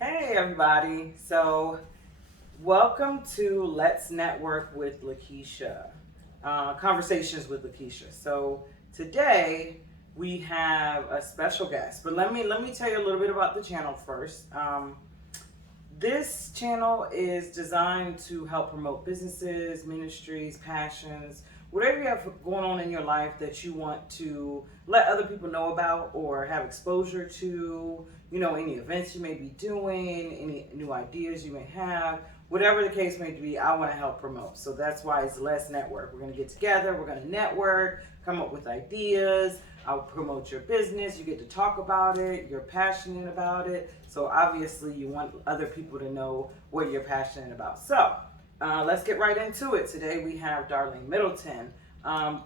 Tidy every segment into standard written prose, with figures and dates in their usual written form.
Hey, everybody. So, welcome to Let's Network with Lakisha, Conversations with Lakisha. So, today we have a special guest, but let me tell you a little bit about the channel first. This channel is designed to help promote businesses, ministries, passions, whatever you have going on in your life that you want to let other people know about or have exposure to, any events you may be doing, any new ideas you may have, whatever the case may be, I want to help promote. So that's why it's Let's Network. We're going to get together, we're going to network, come up with ideas. I'll promote your business. You get to talk about it. You're passionate about it. So obviously, you want other people to know what you're passionate about. So let's get right into it. Today we have Darlene Middleton. Um,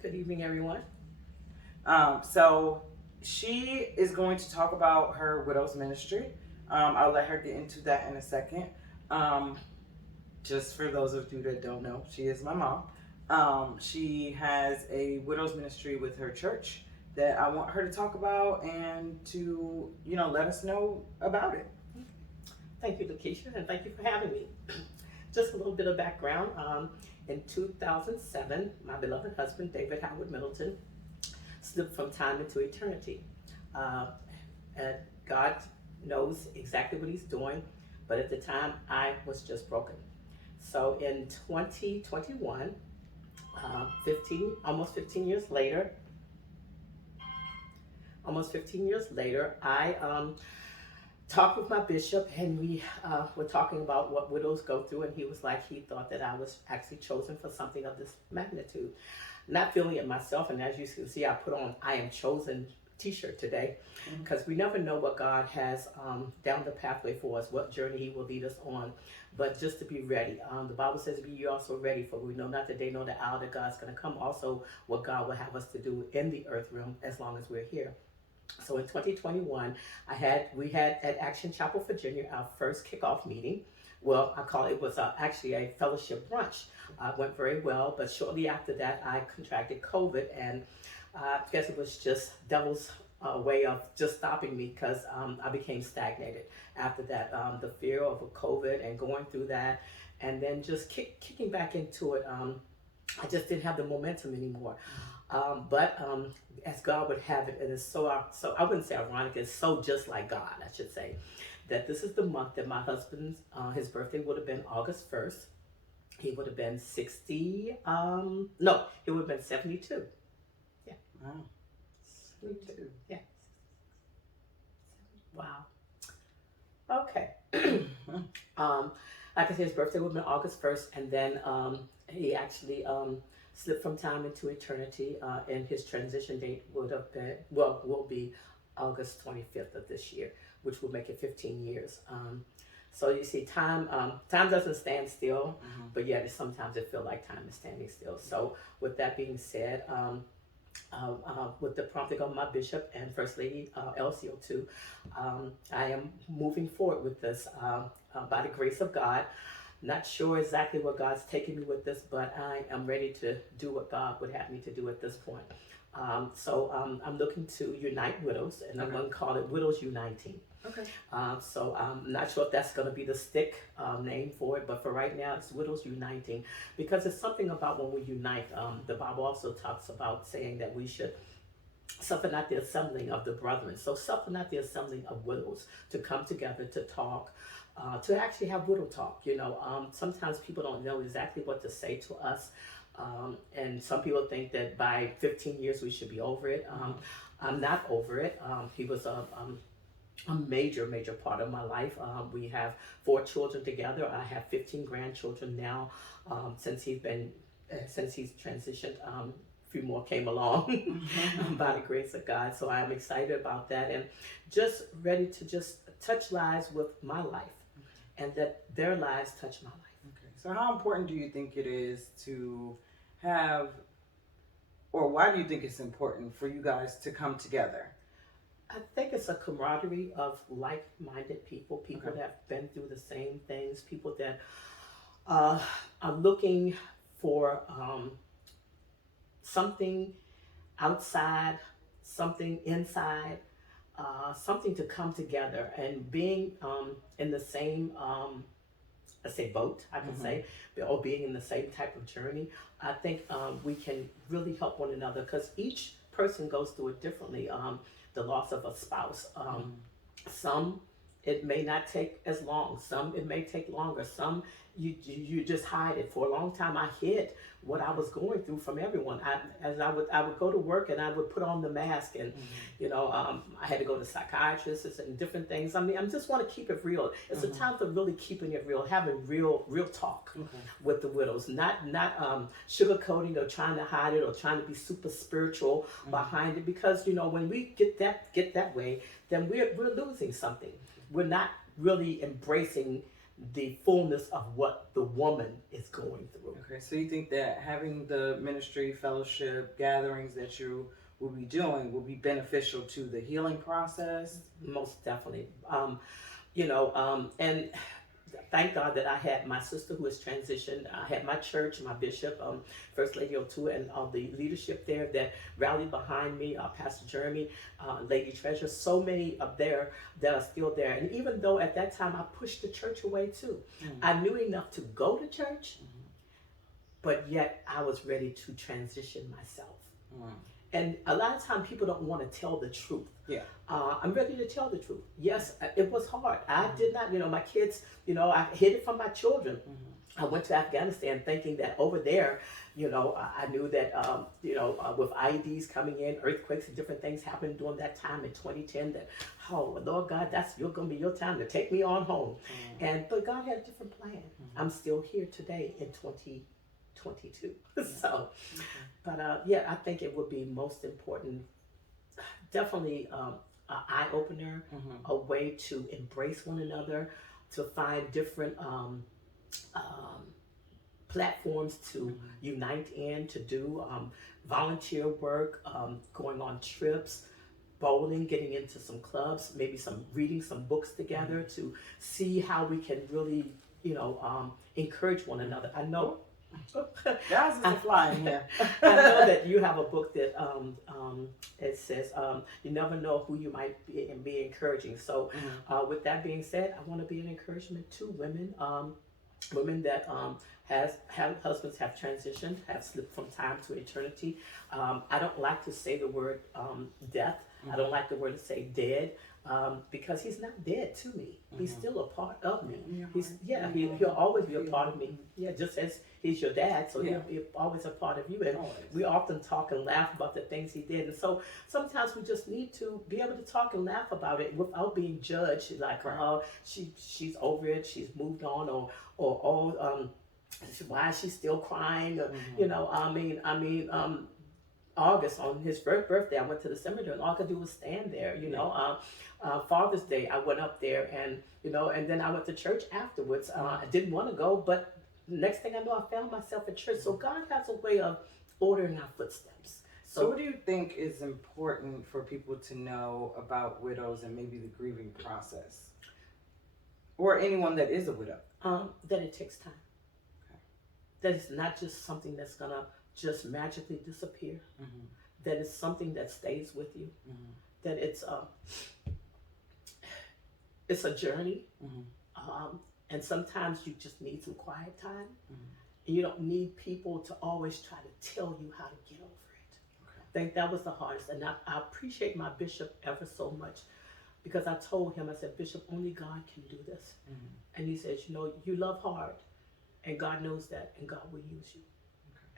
Good evening, everyone. so she is going to talk about her widow's ministry. I'll let her get into that in a second. Um, just for those of you that don't know, she is my mom. She has a widow's ministry with her church that I want her to talk about and to, let us know about it. Thank you, Lakisha, and thank you for having me. Just a little bit of background. In 2007, my beloved husband, David Howard Middleton, slipped from time into eternity. Uh, and God knows exactly what He's doing, but at the time, I was just broken. So in 2021, almost 15 years later, I talked with my bishop, and we were talking about what widows go through, and he was like, he thought that I was actually chosen for something of this magnitude. Not feeling it myself, and as you can see, I put on "I am chosen" t-shirt today, because we never know what God has down the pathway for us, what journey He will lead us on, but just to be ready. The Bible says, "Be ye also ready, for we know not the day nor the hour that God's going to come." Also, what God will have us to do in the earth realm as long as we're here. So in 2021, we had at Action Chapel, Virginia, our first kickoff meeting. Well, I call it was actually a fellowship brunch. Went very well, but shortly after that, I contracted COVID, and I guess it was just devil's way of just stopping me, because I became stagnated after that. The fear of COVID and going through that, and then just kicking back into it. I just didn't have the momentum anymore. But as God would have it, and it's so I wouldn't say ironic, it's so just like God, I should say, that this is the month that my husband's his birthday would have been August 1st. He would have been 60. No, he would have been 72. Yeah, Wow. 72. Yeah. Wow. Okay. um, like I said, his birthday would have been August 1st, and then he actually slipped from time into eternity, and his transition date will be August 25th of this year, which will make it 15 years. So you see, time doesn't stand still, but yet sometimes it feels like time is standing still. So with that being said, with the prompting of my bishop and First Lady LCO2, I am moving forward with this by the grace of God. Not sure exactly where God's taking me with this, but I am ready to do what God would have me to do at this point. So I'm looking to unite widows, and I'm going to call it Widows Uniting. Okay. So I'm not sure if that's going to be the stick name for it, but for right now, it's Widows Uniting, because it's something about when we unite. The Bible also talks about saying that we should suffer not the assembling of the brethren. So suffer not the assembling of widows to come together to talk, to actually have widow talk. Sometimes people don't know exactly what to say to us. And some people think that by 15 years we should be over it. I'm not over it. He was a major part of my life. We have 4 children together. I have 15 grandchildren now. Since he's transitioned, a few more came along by the grace of God. So I'm excited about that, and just ready to just touch lives with my life, and that their lives touch my life. Okay. So, how important do you think it is to have, or why do you think it's important for you guys to come together? I think it's a camaraderie of like-minded people Okay. that have been through the same things, people that are looking for something outside, something inside, something to come together and being in the same I say boat, I can say, or being in the same type of journey. I think we can really help one another because each person goes through it differently. The loss of a spouse. Some it may not take as long. Some it may take longer. Some you just hide it. For a long time, I hid what I was going through from everyone. I would go to work and I would put on the mask and I had to go to psychiatrists and different things. I mean, I just want to keep it real. It's a time for really keeping it real, having real talk with the widows, not sugarcoating or trying to hide it or trying to be super spiritual behind it. Because when we get that way, then we're losing something. We're not really embracing the fullness of what the woman is going through. Okay, so you think that having the ministry, fellowship, gatherings that you will be doing will be beneficial to the healing process? Most definitely. And thank God that I had my sister who has transitioned. I had my church, my bishop, First Lady O'Toole, and the leadership there that rallied behind me, Pastor Jeremy, Lady Treasure, so many of there that are still there. And even though at that time I pushed the church away too, I knew enough to go to church, but yet I was ready to transition myself. And a lot of times people don't want to tell the truth. Yeah. I'm ready to tell the truth. Yes, it was hard. I did not, my kids, I hid it from my children. I went to Afghanistan thinking that over there, I knew that, with IEDs coming in, earthquakes and different things happened during that time in 2010 that, oh, Lord God, you're going to be your time to take me on home. But God had a different plan. I'm still here today in 2022. So, but I think it would be most important, definitely an eye-opener, a way to embrace one another, to find different platforms to unite in, to do volunteer work, going on trips, bowling, getting into some clubs, maybe reading some books together to see how we can really, encourage one another. I know. Guys is flying here. I know that you have a book that it says you never know who you might be encouraging. So with that being said, I want to be an encouragement to women, women that have husbands have transitioned, have slipped from time to eternity. I don't like to say the word death. I don't like the word to say dead. Because he's not dead to me. He's still a part of me. He'll always be a part of me. Yeah, just as he's your dad, so he'll be always a part of you. And we often talk and laugh about the things he did. And so sometimes we just need to be able to talk and laugh about it without being judged. Like, she's over it, she's moved on, or why is she still crying? Or, August, on his birthday, I went to the cemetery and all I could do was stand there, Father's Day, I went up there and then I went to church afterwards. I didn't want to go, but next thing I know, I found myself at church. So God has a way of ordering our footsteps. So what do you think is important for people to know about widows and maybe the grieving process? Or anyone that is a widow? That it takes time. Okay. That it's not just something that's going to just magically disappear. That it's something that stays with you. That it's a journey. And sometimes you just need some quiet time. And you don't need people to always try to tell you how to get over it. I think that was the hardest. And I appreciate my bishop ever so much, because I told him, I said, Bishop, only God can do this. And he says, you love hard, and God knows that, and God will use you.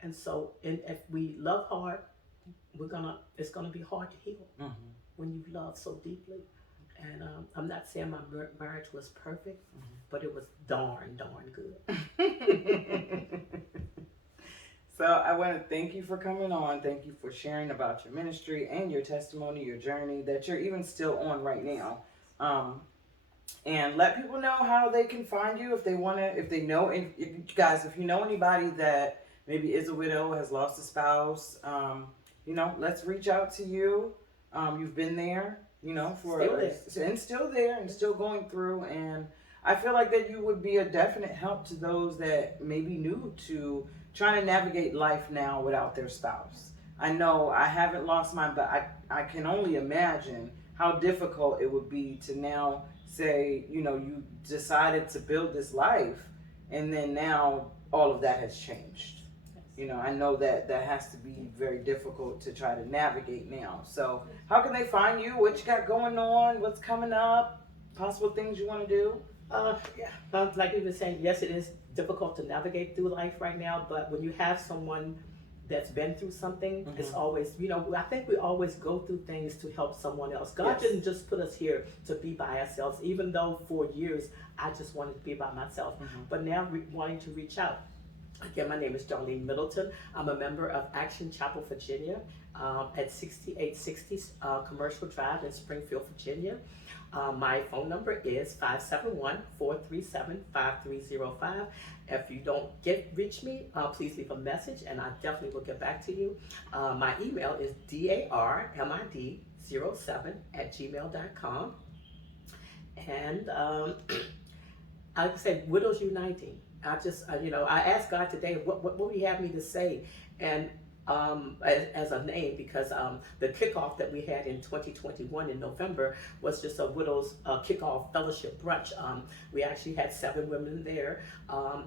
And so, if we love hard, it's gonna be hard to heal when you love so deeply. And I'm not saying my marriage was perfect, but it was darn good. So I want to thank you for coming on. Thank you for sharing about your ministry and your testimony, your journey that you're even still on right now. And let people know how they can find you if they want to, if you know anybody that maybe is a widow, has lost a spouse, let's reach out to you. You've been there, still there and still going through. And I feel like that you would be a definite help to those that may be new to trying to navigate life now without their spouse. I know I haven't lost mine, but I can only imagine how difficult it would be to now say, you decided to build this life, and then now all of that has changed. I know that that has to be very difficult to try to navigate now. So, how can they find you? What you got going on? What's coming up? Possible things you want to do? Yeah, like you were saying, yes, it is difficult to navigate through life right now, but when you have someone that's been through something, it's always, I think we always go through things to help someone else. God Yes. didn't just put us here to be by ourselves, even though for years I just wanted to be by myself. But now wanting to reach out. Again, my name is Darlene Middleton. I'm a member of Action Chapel, Virginia, at 6860 Commercial Drive in Springfield, Virginia. My phone number is 571-437-5305. If you don't reach me, please leave a message and I definitely will get back to you. My email is darmid07@gmail.com. And like I said, Widows Uniting. I just, I asked God today, what would He have me to say? And as a name, because the kickoff that we had in 2021 in November was just a widows kickoff fellowship brunch. We actually had 7 women there,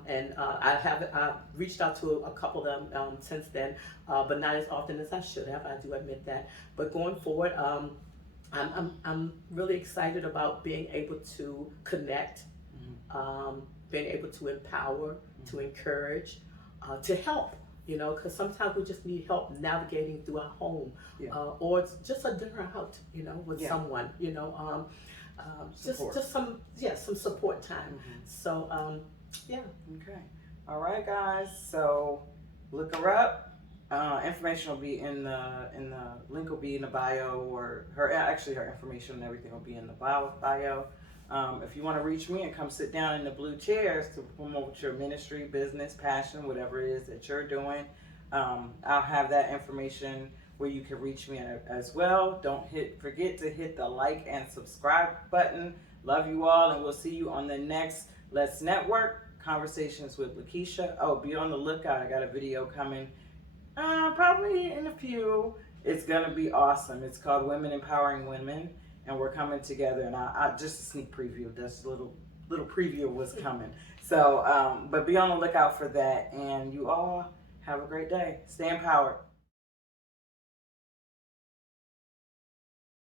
and I've reached out to a couple of them since then, but not as often as I should have. I do admit that. But going forward, I'm really excited about being able to connect, being able to empower, to encourage, to help. Because sometimes we just need help navigating through our home, or it's just a dinner out, with someone, just some support time. So, yeah. Okay. All right, guys. So look her up. Information will be in the link will be in the bio, or her information and everything will be in the bio. If you want to reach me and come sit down in the blue chairs to promote your ministry, business, passion, whatever it is that you're doing, I'll have that information where you can reach me as well. Don't forget to hit the like and subscribe button. Love you all, and we'll see you on the next Let's Network Conversations with Lakisha. Oh, be on the lookout. I got a video coming probably in a few. It's gonna be awesome. It's called Women Empowering Women. And we're coming together, and I just a sneak preview. Just a little preview of what's coming. So, but be on the lookout for that. And you all have a great day. Stay empowered.